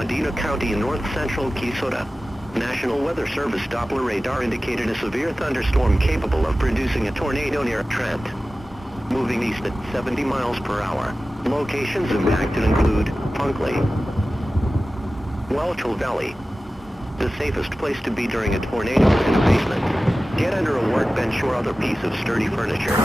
Wadena County in north-central Kisota. National Weather Service Doppler radar indicated a severe thunderstorm capable of producing a tornado near Trent. Moving east at 70 miles per hour. Locations impacted include Punkley, Welchel Valley. The safest place to be during a tornado is in a basement. Get under a workbench or other piece of sturdy furniture.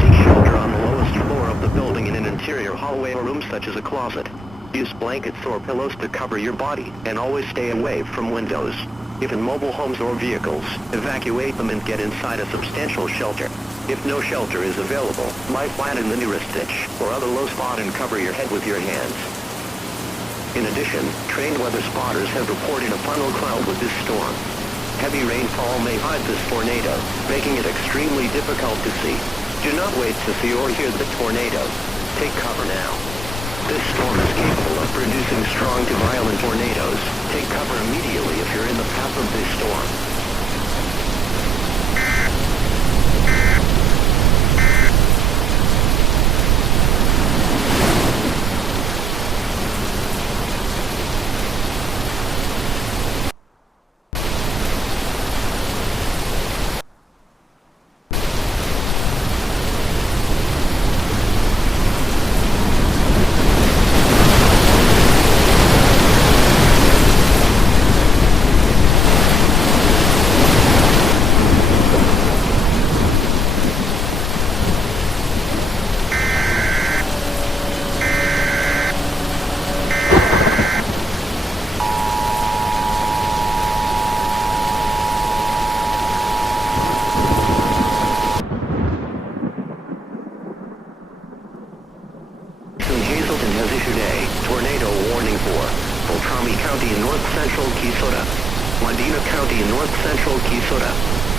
Seek shelter on the lowest floor of the building in an interior hallway or room such as a closet. Use blankets or pillows to cover your body, and always stay away from windows. If in mobile homes or vehicles, evacuate them and get inside a substantial shelter. If no shelter is available, lie flat in the nearest ditch or other low spot and cover your head with your hands. In addition, trained weather spotters have reported a funnel cloud with this storm. Heavy rainfall may hide this tornado, making it extremely difficult to see. Do not wait to see or hear the tornado. Take cover now. This storm is capable of producing strong to violent tornadoes. Take cover immediately if you're in the path of this storm. Wadena County in north-central Kisota.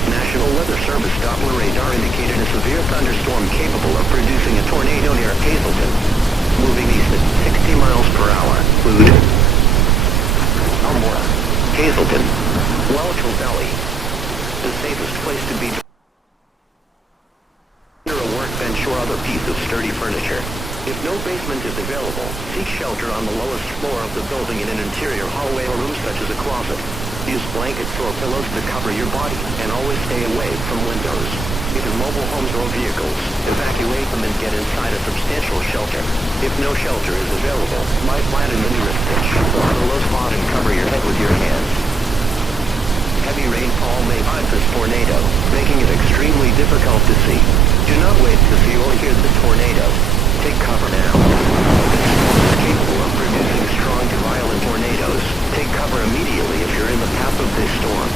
National Weather Service Doppler radar indicated a severe thunderstorm capable of producing a tornado near Hazleton. Moving east at 60 miles per hour. Food. Elmora. Hazleton. Welchel Valley. The safest place to be under a workbench or other piece of sturdy furniture. If no basement is available, seek shelter on the lowest floor of the building in an interior hallway or room such as a closet. Use blankets or pillows to cover your body, and always stay away from windows. If in mobile homes or vehicles, evacuate them and get inside a substantial shelter. If no shelter is available, lie flat in the nearest ditch, or on a low spot and cover your head with your hands. Heavy rainfall may hide this tornado, making it extremely difficult to see. Do not wait to see or hear the tornado. Take cover now. This storm is capable of producing strong to violent tornadoes. Take cover immediately if you're in the path of this storm.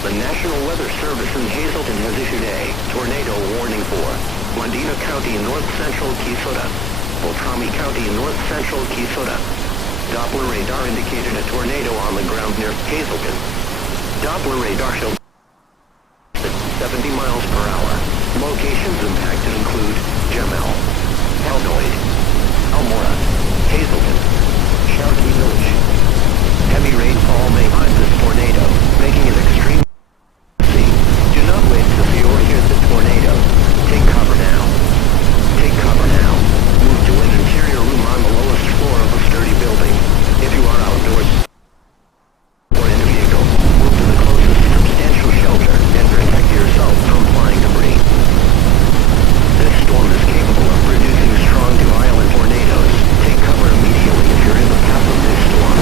The National Weather Service in Hazleton has issued a tornado warning for Wadena County in north-central Kisota, Beltrami County in north-central Kisota. Doppler radar indicated a tornado on the ground near Hazleton. Doppler radar showed 70 miles per hour. Locations impacted include Gemel, Aldoid, Elmora, Hazleton, Sharkey Village. Heavy rainfall may hide this tornado, making it extreme. Do not wait to see or hear the tornado. Take cover now. Take cover now. Move to an interior room on the lowest floor of a sturdy building. If you are outdoors or in a vehicle, move to the closest substantial shelter and protect yourself from flying debris. This storm is capable of producing strong to violent tornadoes. Take cover immediately if you're in the path of this storm.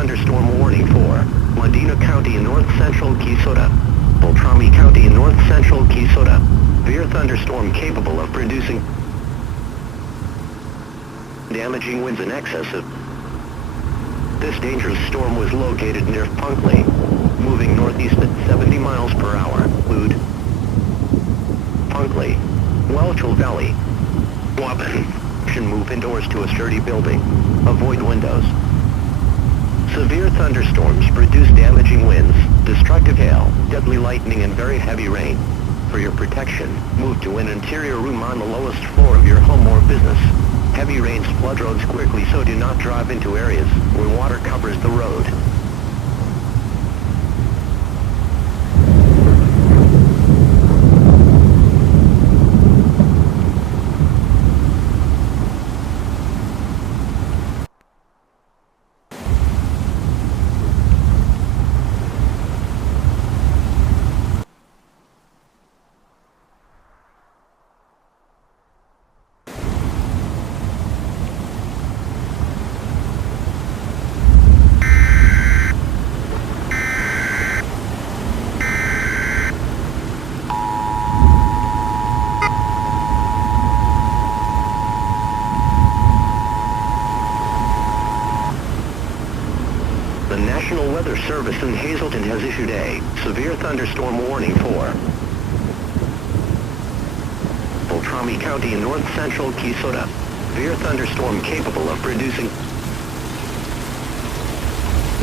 thunderstorm warning for Medina County in north-central Quezada, Beltrami County in north-central Quezada. Severe thunderstorm capable of producing damaging winds in excess of. This dangerous storm was located near Punkley, moving northeast at 70 miles per hour. Include Punkley, Welchel Valley, Waban. Move indoors to a sturdy building. Avoid windows. Severe thunderstorms produce damaging winds, destructive hail, deadly lightning and very heavy rain. For your protection, move to an interior room on the lowest floor of your home or business. Heavy rains flood roads quickly, so do not drive into areas where water covers the road. The National Weather Service in Hazleton has issued a severe thunderstorm warning for Beltrami County in north-central Quezada. Severe thunderstorm capable of producing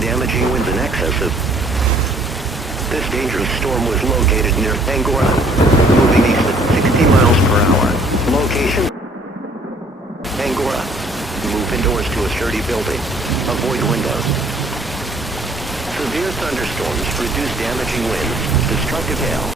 damaging winds in excess of. This dangerous storm was located near Angora, moving east at 60 miles per hour. Location Angora. Move indoors to a sturdy building. Avoid windows. Severe thunderstorms produce damaging winds, destructive hail,